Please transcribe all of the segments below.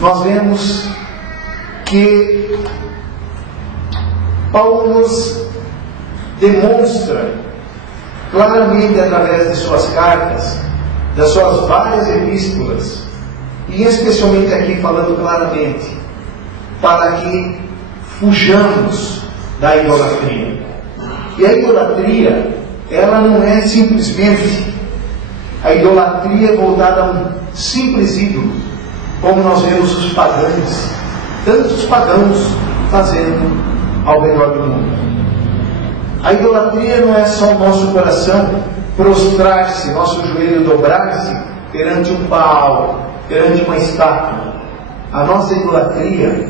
nós vemos que Paulo nos demonstra claramente através de suas cartas, das suas várias epístolas, e especialmente aqui falando claramente, para que fujamos da idolatria. E a idolatria, ela não é simplesmente a idolatria voltada a um simples ídolo, como nós vemos os pagãos, tantos pagãos fazendo ao redor do mundo. A idolatria não é só o nosso coração prostrar-se, nosso joelho dobrar-se perante um Baal, perante uma estátua. A nossa idolatria,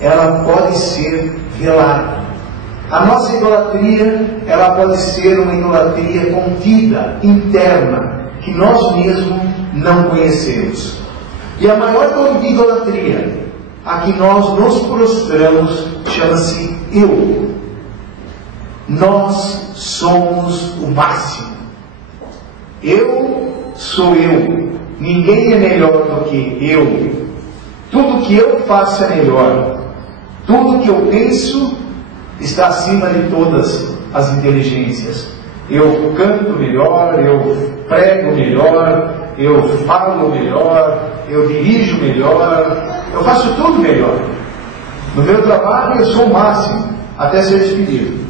ela pode ser velada. A nossa idolatria, ela pode ser uma idolatria contida, interna, que nós mesmos não conhecemos. E a maior idolatria a que nós nos prostramos chama-se eu. Nós somos o máximo. Eu sou eu. Ninguém é melhor do que eu. Tudo que eu faço é melhor. Tudo que eu penso está acima de todas as inteligências. Eu canto melhor, eu prego melhor, eu falo melhor, eu dirijo melhor, eu faço tudo melhor. No meu trabalho eu sou o máximo, até ser despedido.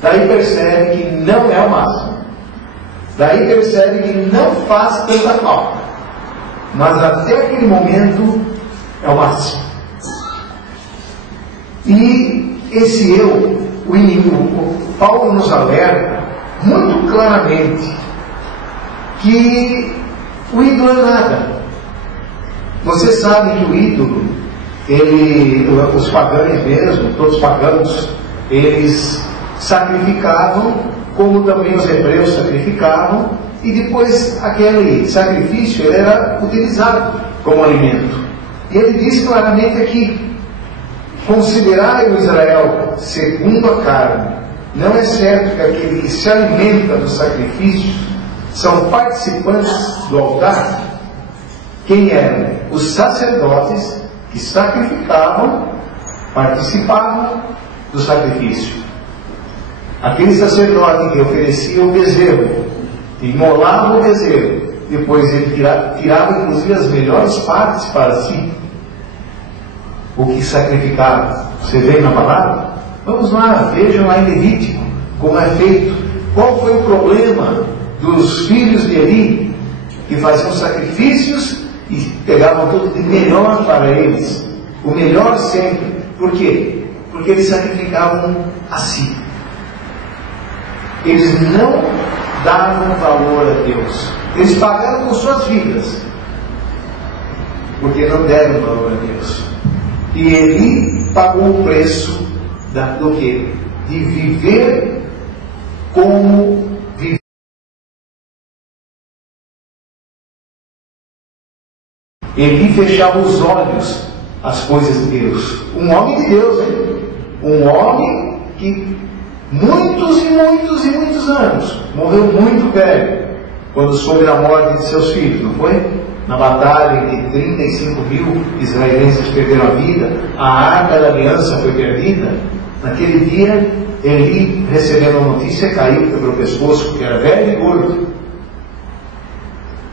Daí percebe que não é o máximo. Daí percebe que não faz tanta falta. Mas até aquele momento é o máximo. E esse eu, o inimigo, Paulo nos alerta muito claramente que o ídolo é nada. Você sabe que o ídolo, os pagãos mesmo, todos os pagãos, eles sacrificavam, como também os hebreus sacrificavam, e depois aquele sacrifício ele era utilizado como alimento. E ele diz claramente aqui: considerai o Israel segundo a carne. Não é certo que aquele que se alimenta do sacrifício são participantes do altar? Quem eram? Os sacerdotes que sacrificavam, participavam do sacrifício. Aquele sacerdote que oferecia o bezerro, imolava o bezerro, depois ele tirava inclusive as melhores partes para si, o que sacrificava. Você vê na palavra? Vamos lá, vejam lá em Levítico como é feito. Qual foi o problema dos filhos de Eli, que faziam sacrifícios e pegavam tudo de melhor para eles? O melhor sempre. Por quê? Porque eles sacrificavam a si. Eles não davam valor a Deus. Eles pagaram com suas vidas, porque não deram valor a Deus. E ele pagou o preço do quê? De viver como viver. Ele fechava os olhos às coisas de Deus. Um homem de Deus, hein? Um homem que muitos e muitos e muitos anos morreu muito velho quando soube da morte de seus filhos, não foi? Na batalha em que 35 mil israelenses perderam a vida, a arca da aliança foi perdida. Naquele dia, Eli, recebendo a notícia, caiu, quebrou o pescoço, porque era velho e gordo.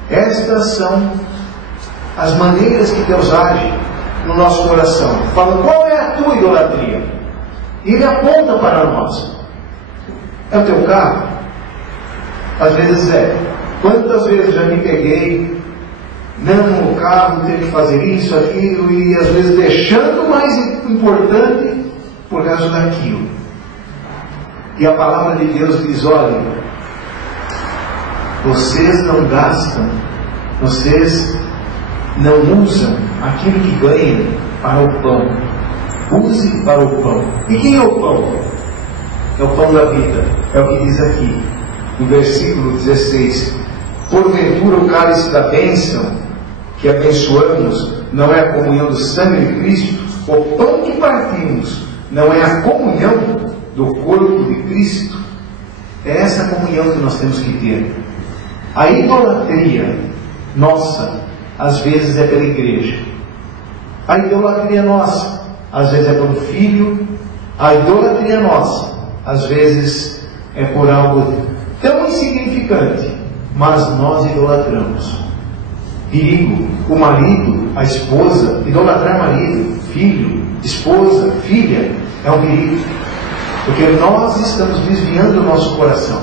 Estas são as maneiras que Deus age no nosso coração. Fala, qual é a tua idolatria? E ele aponta para nós. É o teu carro? Às vezes é. Quantas vezes já me peguei, não, o carro tem que fazer isso, aquilo, e às vezes deixando o mais importante por causa daquilo. E a palavra de Deus diz, olha, vocês não gastam, vocês não usam aquilo que ganham para o pão. Use para o pão. E quem é o pão? É o pão da vida. É o que diz aqui, no versículo 16. Porventura o cálice da bênção que abençoamos não é a comunhão do sangue de Cristo? O pão que partimos não é a comunhão do corpo de Cristo? É essa comunhão que nós temos que ter. A idolatria nossa, às vezes, é pela igreja. A idolatria nossa, às vezes é por um filho. A idolatria nossa, às vezes é por algo tão insignificante, mas nós idolatramos. Perigo, o marido, a esposa, idolatrar marido, filho, esposa, filha, é um perigo. Porque nós estamos desviando o nosso coração.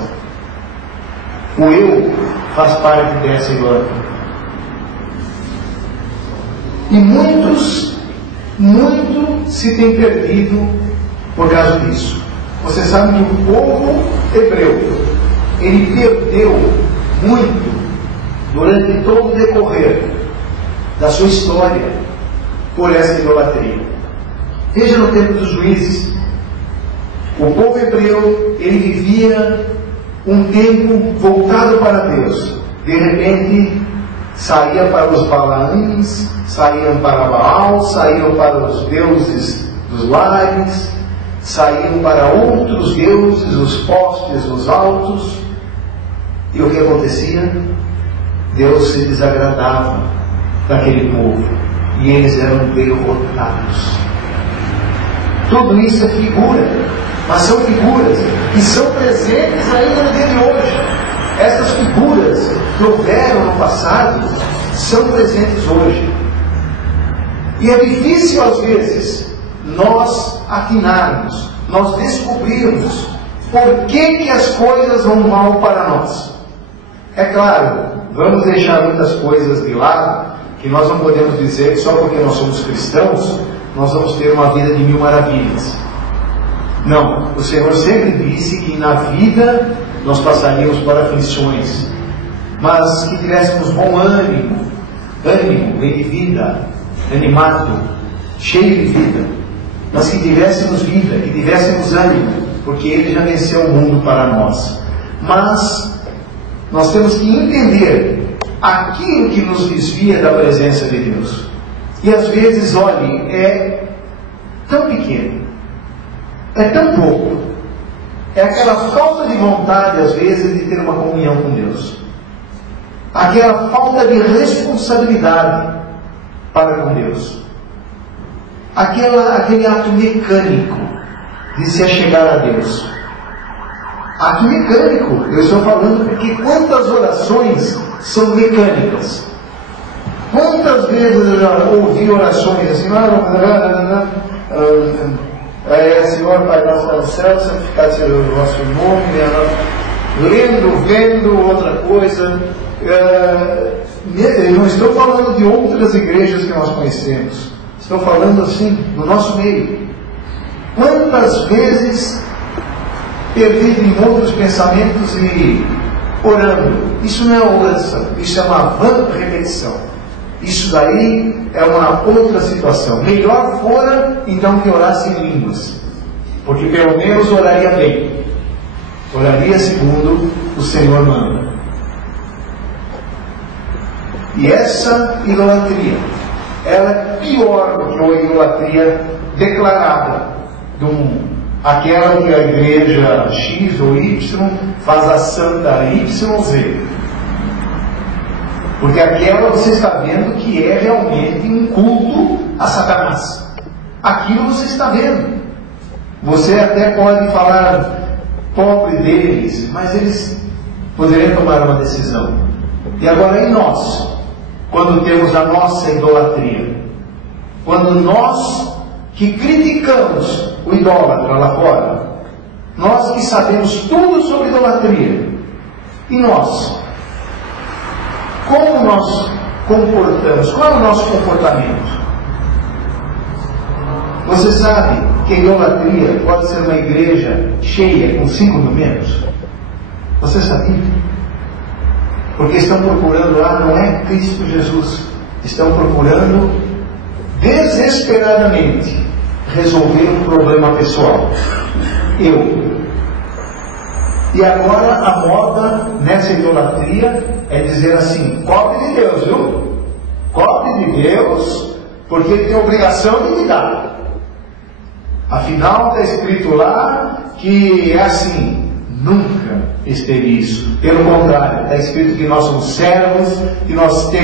O eu faz parte dessa idolatria. E muito se tem perdido por causa disso. Você sabe que o povo hebreu, ele perdeu muito durante todo o decorrer da sua história por essa idolatria. Veja no tempo dos juízes, o povo hebreu, ele vivia um tempo voltado para Deus. De repente, saía para os Balaãs, saíam para Baal, saíam para os deuses dos lares, saíam para outros deuses, os postes, os altos. E o que acontecia? Deus se desagradava daquele povo e eles eram derrotados. Tudo isso é figura, mas são figuras que são presentes ainda no dia de hoje. Essas figuras que houveram no passado são presentes hoje. E é difícil às vezes nós afinarmos, nós descobrirmos por que as coisas vão mal para nós. É claro, vamos deixar muitas coisas de lado, que nós não podemos dizer que só porque nós somos cristãos, nós vamos ter uma vida de 1000 maravilhas. Não, o Senhor sempre disse que na vida nós passaríamos por aflições, mas que tivéssemos bom ânimo, bem de vida, animado, cheio de vida, mas que tivéssemos vida, que tivéssemos ânimo, porque Ele já venceu o mundo para nós. Mas nós temos que entender aquilo que nos desvia da presença de Deus. E às vezes, olhe, é tão pequeno, é tão pouco, é aquela falta de vontade, às vezes, de ter uma comunhão com Deus, aquela falta de responsabilidade para com Deus, aquele ato mecânico de se achegar a Deus. Ato mecânico, eu estou falando porque quantas orações são mecânicas? Quantas vezes eu já ouvi orações assim, Senhor Pai nosso no céu, santificado seja o vosso nome, vendo outra coisa. Eu não estou falando de outras igrejas que nós conhecemos, estou falando assim, no nosso meio. Quantas vezes perdido em outros pensamentos e orando? Isso não é oração, isso é uma vã repetição. Isso daí é uma outra situação. Melhor fora então que orasse em línguas, porque pelo menos oraria bem, oraria segundo o Senhor manda. E essa idolatria, ela é pior do que a idolatria declarada do mundo. Aquela que a igreja X ou Y faz a santa YZ. Porque aquela você está vendo que é realmente um culto a Satanás. Aquilo você está vendo. Você até pode falar pobre deles, mas eles poderiam tomar uma decisão. E agora em nós, quando temos a nossa idolatria, quando nós que criticamos o idólatra lá fora, nós que sabemos tudo sobre idolatria, e nós, como nós comportamos? Qual é o nosso comportamento? Você sabe que a idolatria pode ser uma igreja cheia com 5 mil membros? Você sabia? Porque estão procurando lá, não é Cristo Jesus, estão procurando desesperadamente resolver um problema pessoal. E agora a moda nessa idolatria é dizer assim: cobre de Deus, viu? Cobre de Deus, porque Ele tem a obrigação de me dar. Afinal está escrito lá que é assim. Nunca esteve isso. Pelo contrário, está escrito que nós somos servos, que nós temos